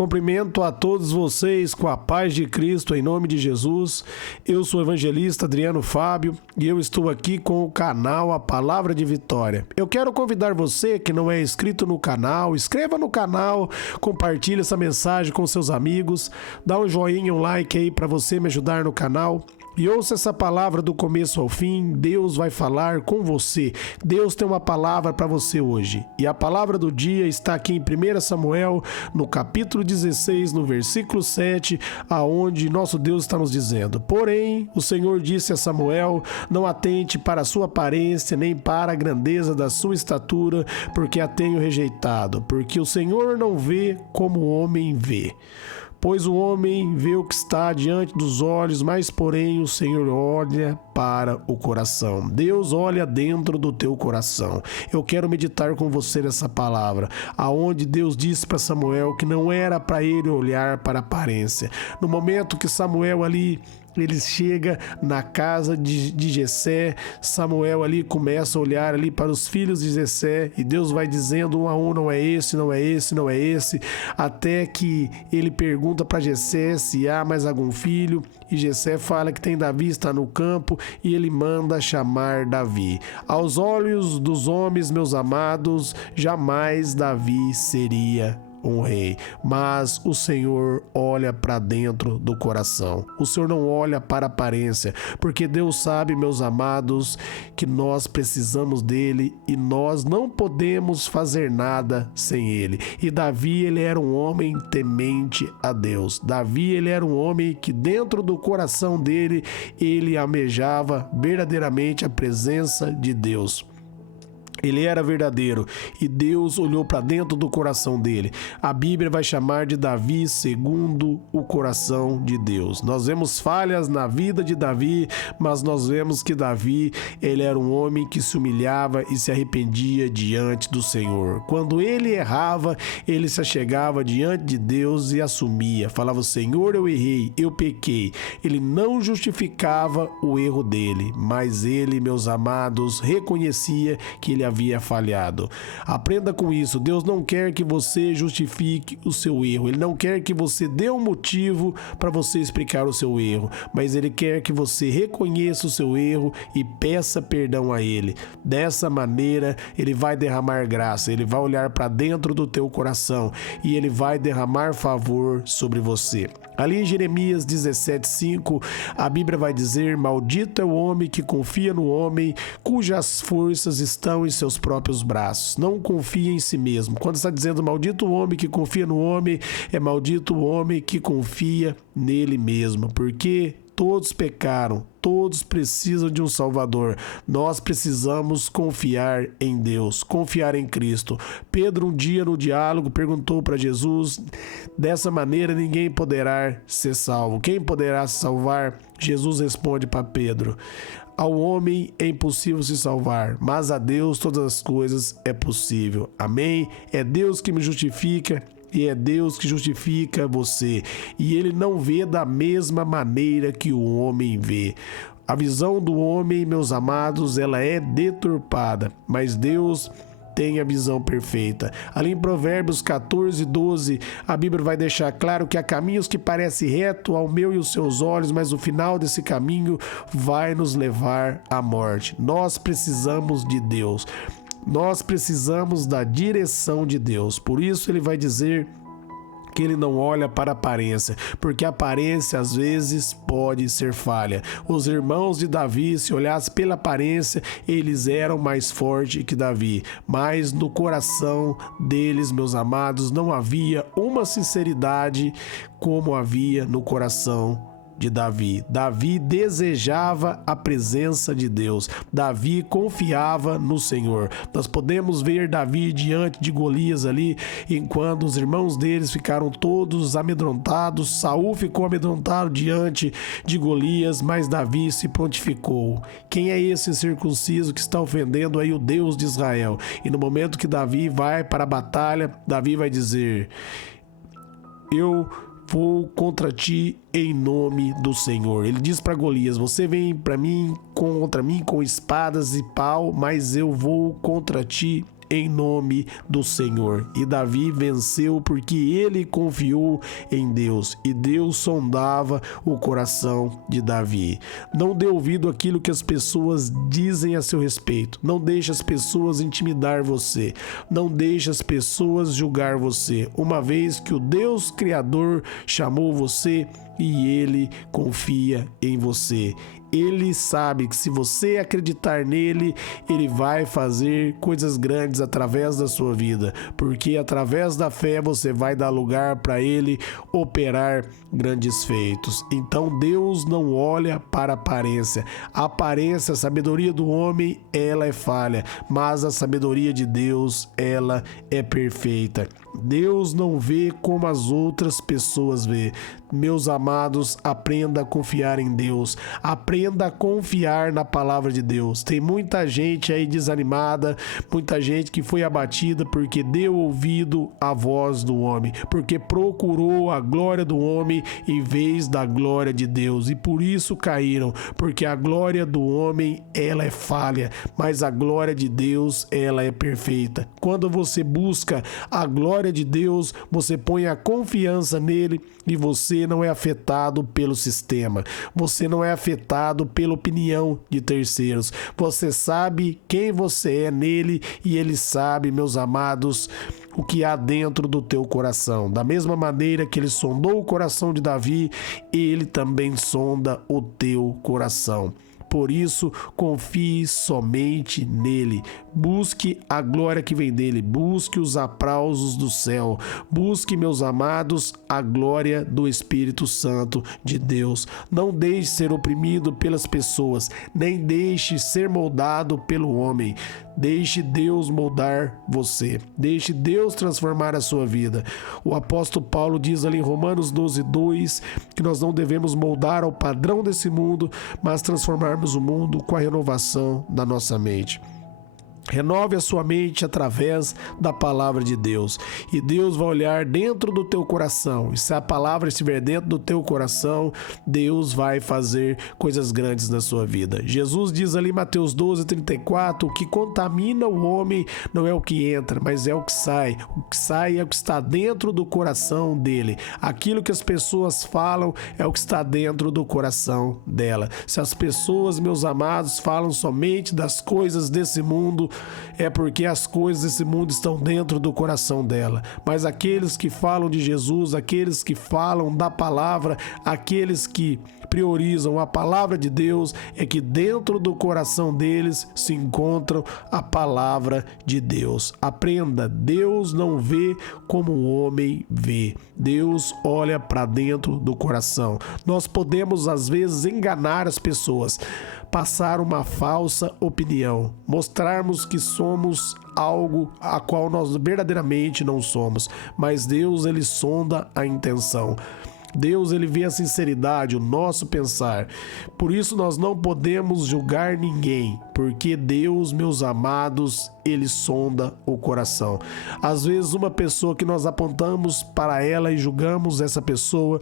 Cumprimento a todos vocês com a paz de Cristo, em nome de Jesus. Eu sou o evangelista Adriano Fábio e eu estou aqui com o canal A Palavra de Vitória. Eu quero convidar você que não é inscrito no canal, inscreva no canal, compartilhe essa mensagem com seus amigos, dá um joinha, um like aí para você me ajudar no canal. E ouça essa palavra do começo ao fim. Deus vai falar com você. Deus tem uma palavra para você hoje. E a palavra do dia está aqui em 1 Samuel, no capítulo 16, no versículo 7, aonde nosso Deus está nos dizendo: Porém, o Senhor disse a Samuel: Não atente para a sua aparência, nem para a grandeza da sua estatura, porque a tenho rejeitado. Porque o Senhor não vê como o homem vê. Pois o homem vê o que está diante dos olhos, mas porém o Senhor olha para o coração. Deus olha dentro do teu coração. Eu quero meditar com você nessa palavra, aonde Deus disse para Samuel que não era para ele olhar para a aparência. No momento que Samuel ali ele chega na casa de Jessé, Samuel ali começa a olhar ali para os filhos de Jessé e Deus vai dizendo um a um: não é esse, não é esse, não é esse, até que ele pergunta para Jessé se há mais algum filho e Jessé fala que tem Davi, está no campo, e ele manda chamar Davi. Aos olhos dos homens, meus amados, jamais Davi seria um rei, mas o Senhor olha para dentro do coração. O Senhor não olha para a aparência, porque Deus sabe, meus amados, que nós precisamos dele e nós não podemos fazer nada sem ele. E Davi, ele era um homem temente a Deus. Davi, ele era um homem que dentro do coração dele, ele almejava verdadeiramente a presença de Deus. Ele era verdadeiro e Deus olhou para dentro do coração dele. A Bíblia vai chamar de Davi segundo o coração de Deus. Nós vemos falhas na vida de Davi, mas nós vemos que Davi, ele era um homem que se humilhava e se arrependia diante do Senhor. Quando ele errava, ele se achegava diante de Deus e assumia. Falava: Senhor, eu errei, eu pequei. Ele não justificava o erro dele, mas ele, meus amados, reconhecia que ele havia falhado. Aprenda com isso. Deus não quer que você justifique o seu erro. Ele não quer que você dê um motivo para você explicar o seu erro, mas ele quer que você reconheça o seu erro e peça perdão a ele. Dessa maneira, ele vai derramar graça, ele vai olhar para dentro do teu coração e ele vai derramar favor sobre você. Ali em Jeremias 17:5, a Bíblia vai dizer: Maldito é o homem que confia no homem, cujas forças estão em seus próprios braços. Não confia em si mesmo. Quando está dizendo maldito o homem que confia no homem, é maldito o homem que confia nele mesmo, porque todos pecaram, todos precisam de um Salvador. Nós precisamos confiar em Deus, confiar em Cristo. Pedro, um dia no diálogo, perguntou para Jesus: dessa maneira ninguém poderá ser salvo. Quem poderá se salvar? Jesus responde para Pedro: ao homem é impossível se salvar, mas a Deus todas as coisas é possível. Amém? É Deus que me justifica e é Deus que justifica você. E ele não vê da mesma maneira que o homem vê. A visão do homem, meus amados, ela é deturpada, mas Deus tem a visão perfeita. Ali em Provérbios 14:12, a Bíblia vai deixar claro que há caminhos que parecem reto ao meu e os seus olhos, mas o final desse caminho vai nos levar à morte. Nós precisamos de Deus. Nós precisamos da direção de Deus. Por isso ele vai dizer que ele não olha para a aparência, porque a aparência às vezes pode ser falha. Os irmãos de Davi, se olhasse pela aparência, eles eram mais fortes que Davi, mas no coração deles, meus amados, não havia uma sinceridade como havia no coração de Davi. Davi desejava a presença de Deus. Davi confiava no Senhor. Nós podemos ver Davi diante de Golias ali, enquanto os irmãos deles ficaram todos amedrontados. Saul ficou amedrontado diante de Golias, mas Davi se prontificou. Quem é esse circunciso que está ofendendo aí o Deus de Israel? E no momento que Davi vai para a batalha, Davi vai dizer: eu vou contra ti em nome do Senhor. Ele diz para Golias: você vem contra mim com espadas e pau, mas eu vou contra ti em nome do Senhor. E Davi venceu porque ele confiou em Deus, e Deus sondava o coração de Davi. Não dê ouvido àquilo que as pessoas dizem a seu respeito. Não deixe as pessoas intimidar você. Não deixe as pessoas julgar você, uma vez que o Deus Criador chamou você e Ele confia em você. Ele sabe que se você acreditar nele, ele vai fazer coisas grandes através da sua vida, porque através da fé você vai dar lugar para ele operar grandes feitos. Então Deus não olha para a aparência. A aparência, a sabedoria do homem, ela é falha, mas a sabedoria de Deus, ela é perfeita. Deus não vê como as outras pessoas vê. Meus amados, aprenda a confiar em Deus. Aprenda a confiar na palavra de Deus. Tem muita gente aí desanimada, muita gente que foi abatida porque deu ouvido à voz do homem, porque procurou a glória do homem em vez da glória de Deus, e por isso caíram, porque a glória do homem, ela é falha, mas a glória de Deus, ela é perfeita. Quando você busca a glória de Deus, você põe a confiança nele e você não é afetado pelo sistema, você não é afetado pela opinião de terceiros. Você sabe quem você é nele e ele sabe, meus amados, o que há dentro do teu coração. Da mesma maneira que ele sondou o coração de Davi, ele também sonda o teu coração. Por isso, confie somente nele. Busque a glória que vem dele. Busque os aplausos do céu. Busque, meus amados, a glória do Espírito Santo de Deus. Não deixe ser oprimido pelas pessoas, nem deixe ser moldado pelo homem. Deixe Deus moldar você. Deixe Deus transformar a sua vida. O apóstolo Paulo diz ali em Romanos 12:2 que nós não devemos moldar ao padrão desse mundo, mas transformarmos o mundo com a renovação da nossa mente. Renove a sua mente através da palavra de Deus, e Deus vai olhar dentro do teu coração, e se a palavra estiver dentro do teu coração, Deus vai fazer coisas grandes na sua vida. Jesus diz ali em Mateus 12:34, o que contamina o homem não é o que entra, mas é o que sai é o que está dentro do coração dele. Aquilo que as pessoas falam é o que está dentro do coração dela. Se as pessoas, meus amados, falam somente das coisas desse mundo, é porque as coisas desse mundo estão dentro do coração dela. Mas aqueles que falam de Jesus, aqueles que falam da palavra, aqueles que priorizam a palavra de Deus, é que dentro do coração deles se encontram a palavra de Deus. Aprenda, Deus não vê como o homem vê. Deus olha para dentro do coração. Nós podemos às vezes enganar as pessoas, passar uma falsa opinião, mostrarmos que somos algo a qual nós verdadeiramente não somos, mas Deus, ele sonda a intenção. Deus, ele vê a sinceridade, o nosso pensar. Por isso nós não podemos julgar ninguém, porque Deus, meus amados, ele sonda o coração. Às vezes uma pessoa que nós apontamos para ela e julgamos essa pessoa,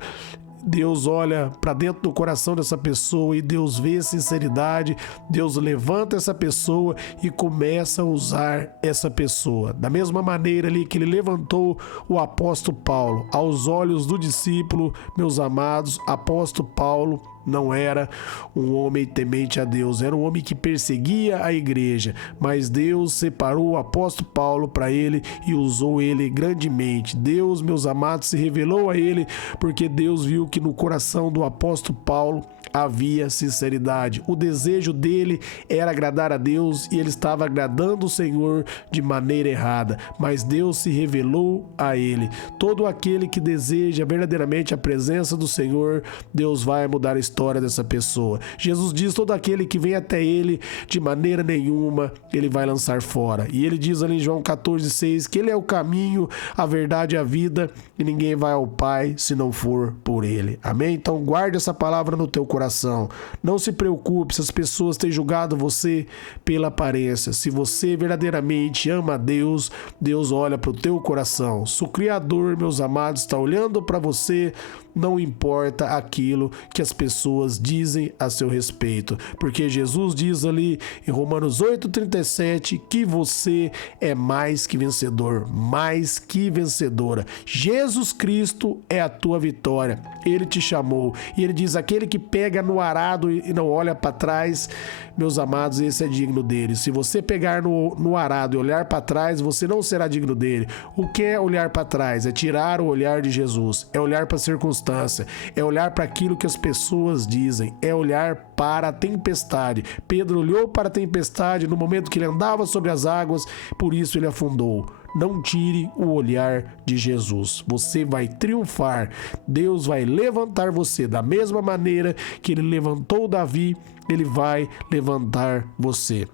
Deus olha para dentro do coração dessa pessoa e Deus vê sinceridade. Deus levanta essa pessoa e começa a usar essa pessoa. Da mesma maneira ali que ele levantou o apóstolo Paulo, aos olhos do discípulo, meus amados, apóstolo Paulo não era um homem temente a Deus, era um homem que perseguia a igreja, mas Deus separou o apóstolo Paulo para ele e usou ele grandemente. Deus, meus amados, se revelou a ele porque Deus viu que no coração do apóstolo Paulo havia sinceridade. O desejo dele era agradar a Deus e ele estava agradando o Senhor de maneira errada, mas Deus se revelou a ele. Todo aquele que deseja verdadeiramente a presença do Senhor, Deus vai mudar a história dessa pessoa. Jesus diz, todo aquele que vem até ele, de maneira nenhuma ele vai lançar fora. E ele diz ali em João 14:6 que ele é o caminho, a verdade e a vida, e ninguém vai ao Pai se não for por ele. Amém? Então guarde essa palavra no teu coração. Não se preocupe se as pessoas têm julgado você pela aparência. Se você verdadeiramente ama a Deus, Deus olha para o teu coração. Se o Criador, meus amados, está olhando para você, não importa aquilo que as pessoas pessoas dizem a seu respeito. Porque Jesus diz ali em Romanos 8,37 que você é mais que vencedor, mais que vencedora. Jesus Cristo é a tua vitória. Ele te chamou e ele diz: aquele que pega no arado e não olha para trás, meus amados, esse é digno dele. Se você pegar no arado e olhar para trás, você não será digno dele. O que é olhar para trás? É tirar o olhar de Jesus, é olhar para a circunstância, é olhar para aquilo que as pessoas dizem, é olhar para a tempestade. Pedro olhou para a tempestade no momento que ele andava sobre as águas, por isso ele afundou. Não tire o olhar de Jesus. Você vai triunfar. Deus vai levantar você da mesma maneira que ele levantou Davi, ele vai levantar você.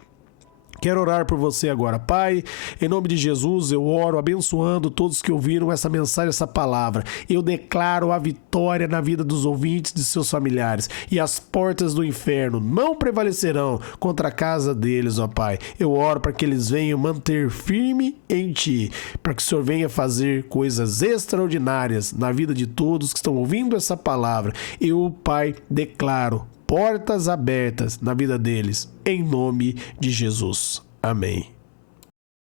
Quero orar por você agora. Pai, em nome de Jesus, eu oro abençoando todos que ouviram essa mensagem, essa palavra. Eu declaro a vitória na vida dos ouvintes, de seus familiares. E as portas do inferno não prevalecerão contra a casa deles, ó Pai. Eu oro para que eles venham manter firme em Ti, para que o Senhor venha fazer coisas extraordinárias na vida de todos que estão ouvindo essa palavra. Eu, Pai, declaro portas abertas na vida deles, em nome de Jesus. Amém.